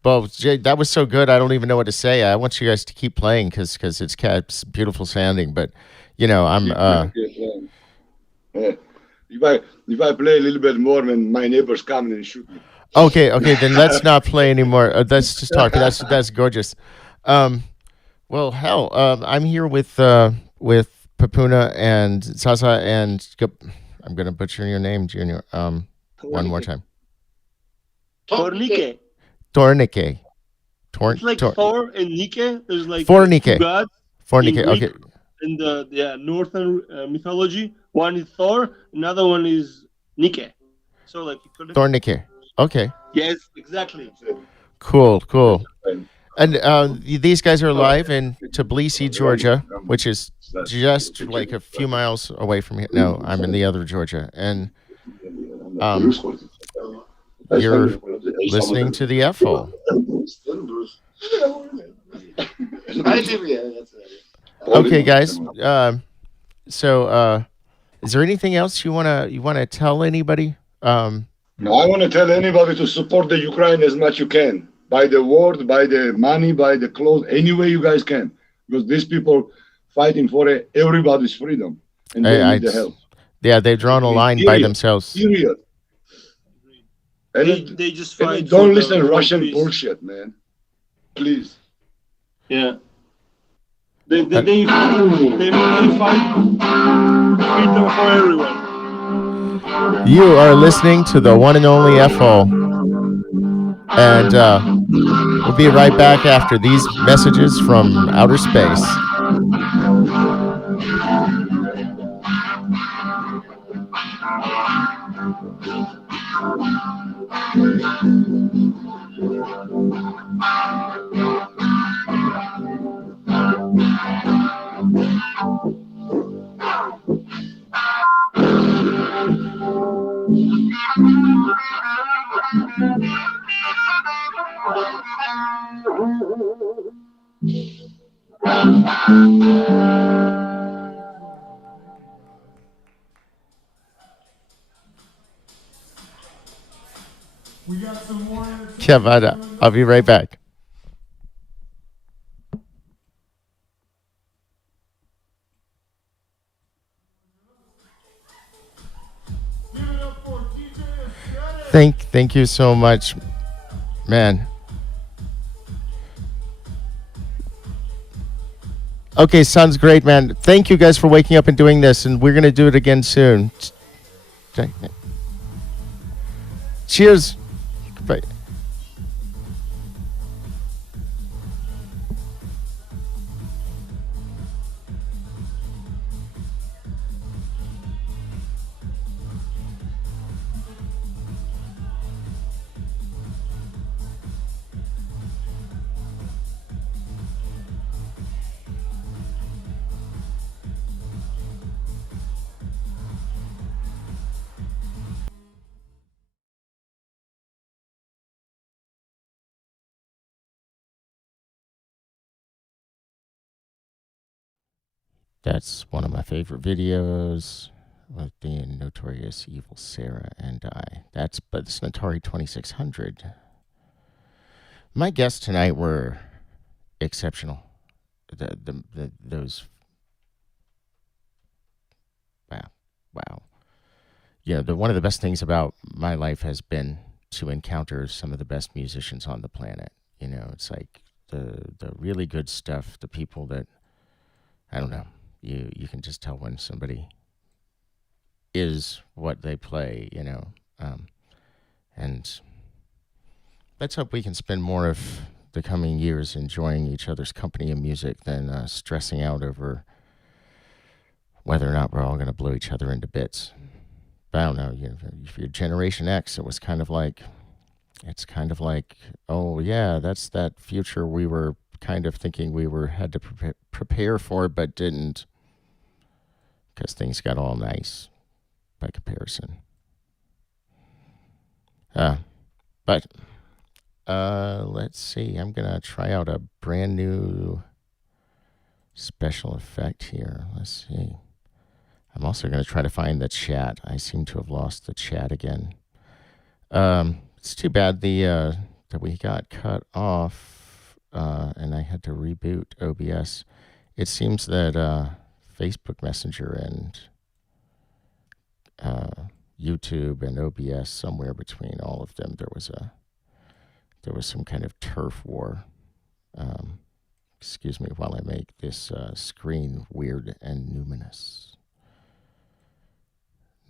Well, Jay, that was so good. I don't even know what to say. I want you guys to keep playing because it's beautiful sounding. But I'm. If I play a little bit more, when my neighbors come and shoot me. Okay. Then let's not play anymore. Let's just talk. That's gorgeous. Well, hell, I'm here with Papuna and Zaza and I'm gonna butcher your name, Junior. One more time. Tornike. Tornike. It's like Thor and Nike. There's like Fornike. gods. Fornike. Okay. In the northern mythology, one is Thor, another one is Nike. So like Tornike. Okay. Yes, exactly. Cool. And these guys are live in Tbilisi, Georgia, which is just like a few miles away from here. No, I'm in the other Georgia, and you're listening to the FO. Okay, guys. So, is there anything else you wanna tell anybody? I want to tell anybody to support the Ukraine as much you can. By the word, by the money, by the clothes, any way you guys can. Because these people fighting for everybody's freedom. And they need the help. Yeah, they've drawn a line by themselves. Period. And they just fight. Don't listen to Russian bullshit, man. Please. Yeah. They fight freedom for everyone. You are listening to the one and only FO. And we'll be right back after these messages from outer space. We got some more entertainment. Yeah, but I'll be right back. Give it up for DJ Aesthetic. Thank you so much, man. Okay, sounds great, man. Thank you guys for waking up and doing this, and we're gonna do it again soon. Cheers. Bye. That's one of my favorite videos with the notorious evil Sarah and I. That's an Atari 2600. My guests tonight were exceptional. Those wow. Yeah, one of the best things about my life has been to encounter some of the best musicians on the planet. You know, it's like the really good stuff, the people that I don't know. You can just tell when somebody is what they play, you know. And let's hope we can spend more of the coming years enjoying each other's company and music than stressing out over whether or not we're all going to blow each other into bits. But I don't know. You know, if you're Generation X, it's kind of like, oh yeah, that's that future we were kind of thinking we had to prepare for, but didn't, because things got all nice by comparison. But let's see. I'm gonna try out a brand new special effect here. Let's see. I'm also gonna try to find the chat. I seem to have lost the chat again. It's too bad that we got cut off, and I had to reboot OBS. It seems that Facebook Messenger and YouTube and OBS, somewhere between all of them, there was some kind of turf war. Excuse me while I make this screen weird and numinous.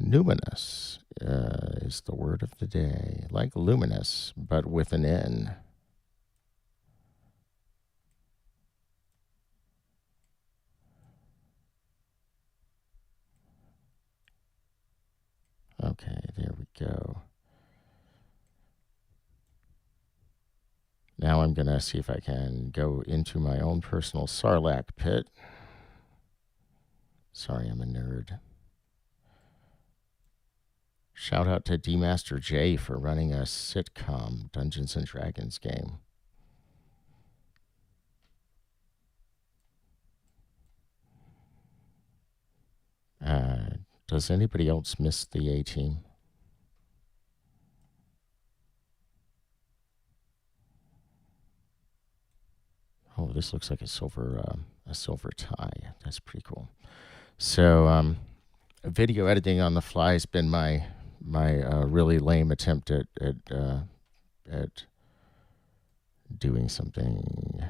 Numinous is the word of the day, like luminous, but with an N. Okay, there we go. Now I'm going to see if I can go into my own personal Sarlacc pit. Sorry, I'm a nerd. Shout out to D-Master J for running a sitcom Dungeons & Dragons game. Does anybody else miss the A-Team? Oh, this looks like a silver tie. That's pretty cool. So, video editing on the fly has been my really lame attempt at doing something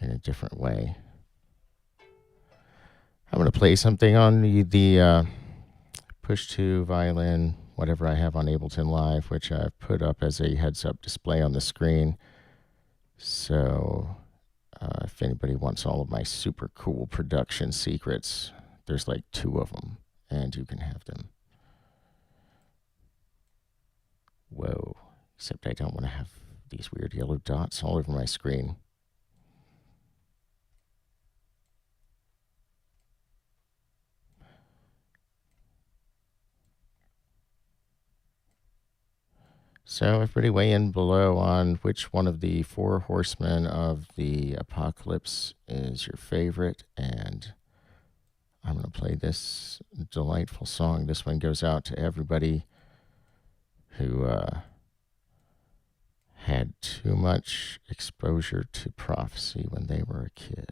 in a different way. I'm going to play something on the push 2 violin, whatever I have on Ableton Live, which I've put up as a heads-up display on the screen. So if anybody wants all of my super cool production secrets, there's like 2 of them, and you can have them. Whoa, except I don't want to have these weird yellow dots all over my screen. So everybody weigh in below on which one of the four horsemen of the apocalypse is your favorite. And I'm going to play this delightful song. This one goes out to everybody who had too much exposure to prophecy when they were a kid.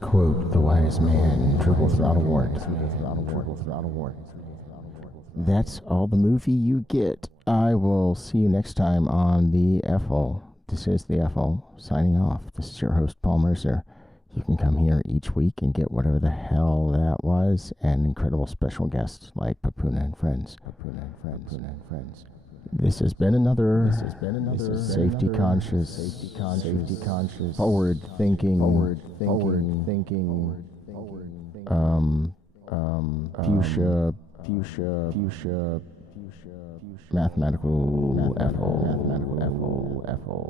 quote the wise man, triple throttle wart. That's all the movie you get. I will see you next time on the FO. This is the FO signing off. This is your host, Paul Mercer. You can come here each week and get whatever the hell that was, and incredible special guests like Papuna and Friends. This has been another safety conscious, forward thinking, fuchsia, mathematical FO.